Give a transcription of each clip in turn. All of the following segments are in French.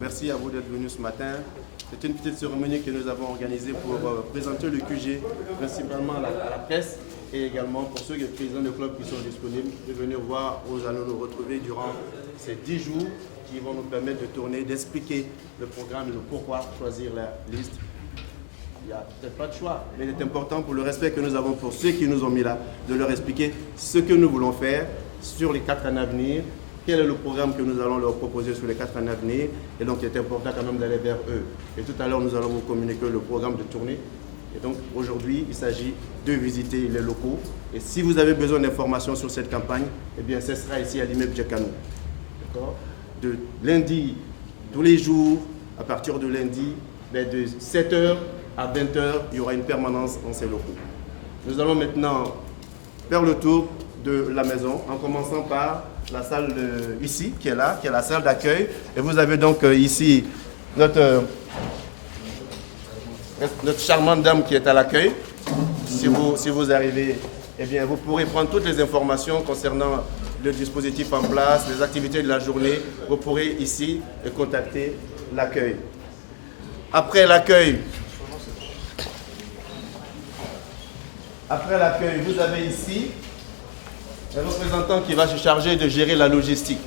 Merci à vous d'être venus ce matin. C'est une petite cérémonie que nous avons organisée pour présenter le QG, principalement à la presse et également pour ceux qui sont présidents de clubs qui sont disponibles de venir voir où nous allons nous retrouver durant ces 10 jours qui vont nous permettre de tourner, d'expliquer le programme et le pourquoi choisir la liste. Il n'y a peut-être pas de choix, mais il est important pour le respect que nous avons pour ceux qui nous ont mis là, de leur expliquer ce que nous voulons faire sur les 4 années à venir, quel est le programme que nous allons leur proposer sur les 4 années à venir, et donc il est important quand même d'aller vers eux. Et tout à l'heure, nous allons vous communiquer le programme de tournée. Et donc aujourd'hui, il s'agit de visiter les locaux. Et si vous avez besoin d'informations sur cette campagne, eh bien ce sera ici à l'immeuble Djekano. D'accord ? De lundi, tous les jours, à partir de lundi, de 7h à 20h, il y aura une permanence dans ces locaux. Nous allons maintenant faire le tour de la maison, en commençant par la salle ici, qui est là, qui est la salle d'accueil. Et vous avez donc ici notre charmante dame qui est à l'accueil. Si vous arrivez, eh bien, vous pourrez prendre toutes les informations concernant le dispositif en place, les activités de la journée. Vous pourrez ici contacter l'accueil. Après l'accueil, vous avez ici un représentant qui va se charger de gérer la logistique.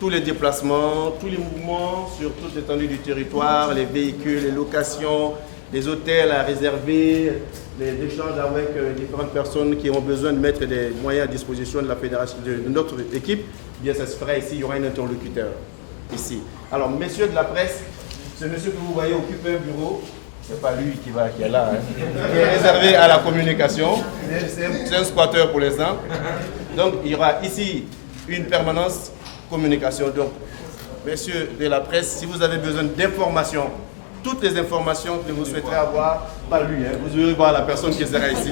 Tous les déplacements, tous les mouvements sur toute l'étendue du territoire, les véhicules, les locations, les hôtels à réserver, les échanges avec différentes personnes qui ont besoin de mettre des moyens à disposition de la fédération, de notre équipe, bien ça se fera ici, il y aura un interlocuteur ici. Alors, messieurs de la presse, ce monsieur que vous voyez occupe un bureau. Ce n'est pas lui qui est là, hein, qui est réservé à la communication. C'est un squatteur pour l'instant. Donc, il y aura ici une permanence communication. Donc, messieurs de la presse, si vous avez besoin d'informations, toutes les informations que vous souhaiterez avoir, pas lui, hein, vous irez voir la personne qui sera ici.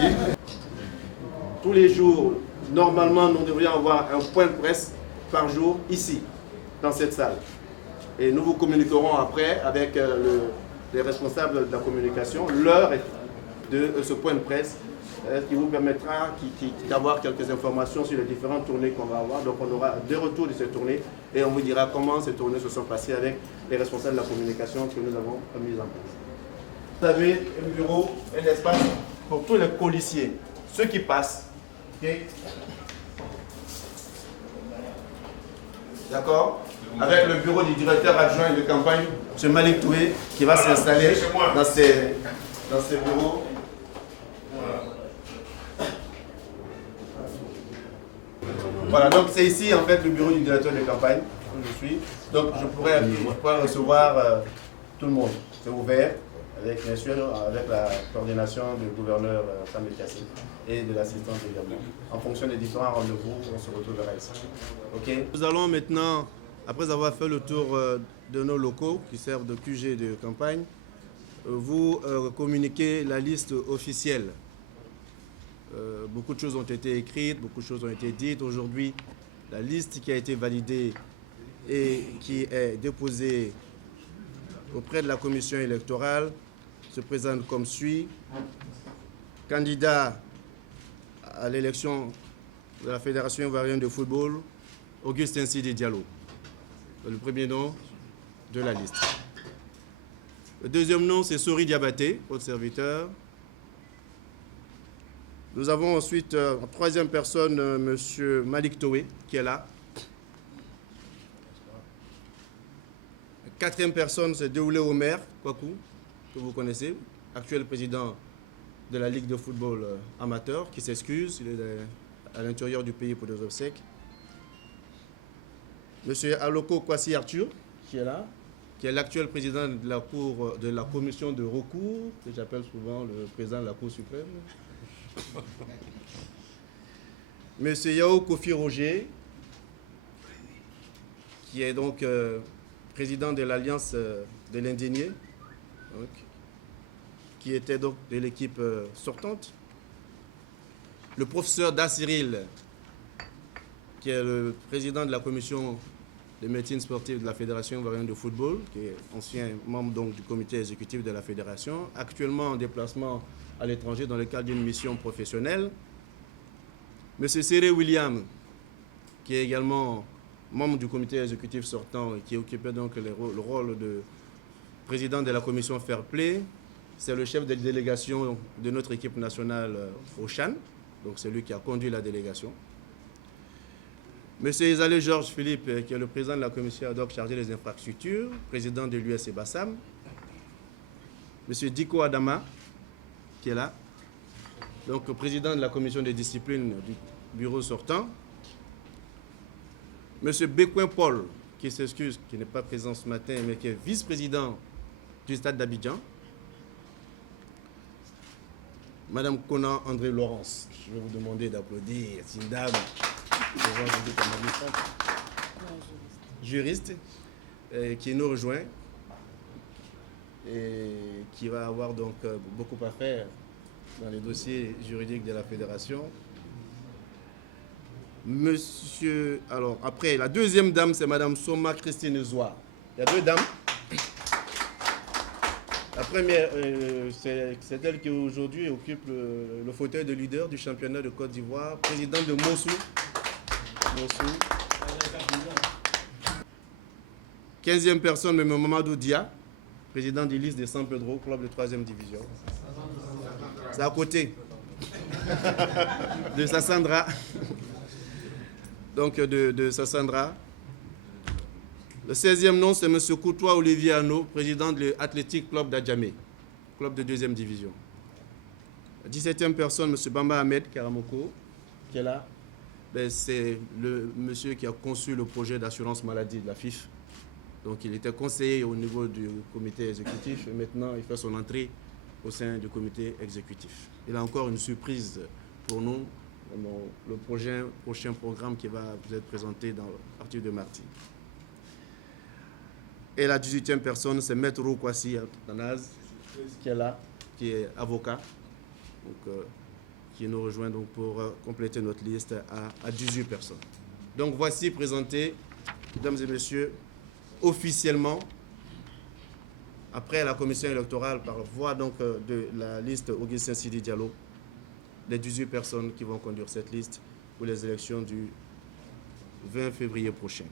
Tous les jours, normalement, nous devrions avoir un point de presse par jour ici, dans cette salle. Et nous vous communiquerons après avec les responsables de la communication l'heure de ce point de presse qui vous permettra d'avoir quelques informations sur les différentes tournées qu'on va avoir. Donc on aura des retours de ces tournées et on vous dira comment ces tournées se sont passées avec les responsables de la communication que nous avons mis en place. Vous avez un bureau, un espace pour tous les policiers, ceux qui passent. Okay? D'accord? Avec le bureau du directeur adjoint de campagne, M. Malik Toué, qui va s'installer dans ces bureaux. Voilà, donc c'est ici en fait le bureau du directeur de campagne où je suis. Donc je pourrais recevoir tout le monde. C'est ouvert, avec bien sûr avec la coordination du gouverneur Samuel Kassé et de l'assistance également. En fonction des différents rendez-vous, on se retrouvera ici. Ok. Nous allons maintenant, après avoir fait le tour de nos locaux qui servent de QG de campagne, vous communiquer la liste officielle. Beaucoup de choses ont été écrites, beaucoup de choses ont été dites. Aujourd'hui, la liste qui a été validée et qui est déposée auprès de la commission électorale se présente comme suit. Candidat à l'élection de la Fédération ivoirienne de football, Augustin Sidi Diallo. Le premier nom de la liste. Le deuxième nom, c'est Sori Diabaté, votre serviteur. Nous avons ensuite, en troisième personne, M. Malik Toué, qui est là. Quatrième personne, c'est Déoulé Omer Kwaku, que vous connaissez, actuel président de la Ligue de football amateur, qui s'excuse, il est à l'intérieur du pays pour des obsèques. M. Aloko Kwasi Arthur, qui est là, qui est l'actuel président de la commission de recours, que j'appelle souvent le président de la Cour suprême. M. Yao Kofi Roger, qui est donc président de l'Alliance de l'Indigné, qui était donc de l'équipe sortante. Le professeur Da Cyril, qui est le président de la commission de médecine sportive de la Fédération ivoirienne de football, qui est ancien membre donc, du comité exécutif de la Fédération, actuellement en déplacement à l'étranger dans le cadre d'une mission professionnelle. M. Séré William, qui est également membre du comité exécutif sortant qui occupait donc le rôle de président de la commission Fair Play. C'est le chef de délégation de notre équipe nationale au CHAN, donc c'est lui qui a conduit la délégation. Monsieur Isalé Georges Philippe, qui est le président de la commission ad hoc chargée des infrastructures, président de l'US Bassam. Monsieur Diko Adama, qui est là, donc président de la commission de discipline du bureau sortant. Monsieur Bécoin Paul, qui s'excuse, qui n'est pas présent ce matin, mais qui est vice-président du stade d'Abidjan. Madame Conan André Laurence, je vais vous demander d'applaudir. C'est une dame, juriste, qui nous rejoint et qui va avoir donc beaucoup à faire dans les dossiers juridiques de la fédération. Monsieur, alors après, la deuxième dame, c'est Madame Soma Christine Zoua. Il y a deux dames. La première, c'est elle qui aujourd'hui occupe le fauteuil de leader du championnat de Côte d'Ivoire, présidente de Mossou. 15e personne, M. Mamadou Dia, président du liste de San Pedro, club de 3e division. C'est à côté de Sassandra. Donc de Sassandra. Le 16e nom, c'est M. Koutoua Olivier Ano, président de l'Athletic Club d'Adjamé, club de 2e division. La 17e personne, M. Bamba Ahmed Karamoko, qui est là. C'est le monsieur qui a conçu le projet d'assurance maladie de la FIF. Donc il était conseiller au niveau du comité exécutif et maintenant il fait son entrée au sein du comité exécutif. Il a encore une surprise pour nous, le prochain programme qui va vous être présenté à partir de mardi. Et la 18e personne, c'est Maître Roukwasi Tanaz, qui est là, qui est avocat, donc, qui nous rejoint donc, pour compléter notre liste à 18 personnes. Donc voici présenté, mesdames et messieurs, officiellement, après la commission électorale, par voie donc, de la liste Augustin Sidi Diallo, les 18 personnes qui vont conduire cette liste pour les élections du 20 février prochain.